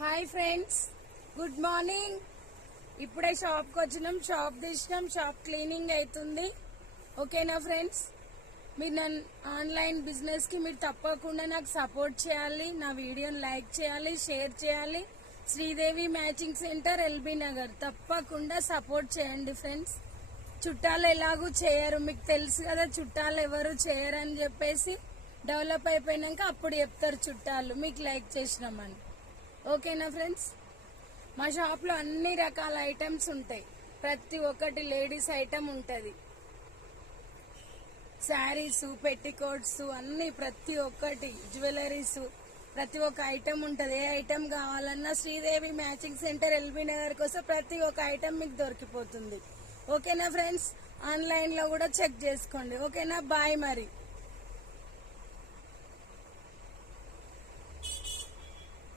Hi friends, good morning. ఇప్పుడే షాప్కి వచ్చినాం, షాప్ తీసినాం, షాప్ క్లీనింగ్ అవుతుంది. ఓకేనా ఫ్రెండ్స్, మీరు నన్ను ఆన్లైన్ బిజినెస్కి మీరు తప్పకుండా నాకు సపోర్ట్ చేయాలి. నా వీడియోని లైక్ చేయాలి, షేర్ చేయాలి. Sridevi matching centre, LB Nagar. తప్పకుండా సపోర్ట్ చేయండి ఫ్రెండ్స్. చుట్టాలు ఎలాగూ చేయరు, మీకు తెలుసు కదా, చుట్టాలు ఎవరు చేయరని చెప్పేసి డెవలప్ అయిపోయినాక అప్పుడు చెప్తారు చుట్టాలు మీకు లైక్ చేసినామని. ఓకేనా ఫ్రెండ్స్, మా షాప్లో అన్ని రకాల ఐటమ్స్ ఉంటాయి. ప్రతి ఒక్కటి లేడీస్ ఐటమ్ ఉంటుంది. శారీస్, పెట్టికోట్స్, అన్ని ప్రతి ఒక్కటి, జ్యువెలరీస్, ప్రతి ఒక్క ఐటమ్ ఉంటుంది. ఏ ఐటమ్ కావాలన్నా Sridevi matching centre, LB Nagar కోసం ప్రతి ఒక్క ఐటమ్ మీకు దొరికిపోతుంది. ఓకేనా ఫ్రెండ్స్, ఆన్లైన్లో కూడా చెక్ చేసుకోండి. ఓకేనా, బాయ్ మరి.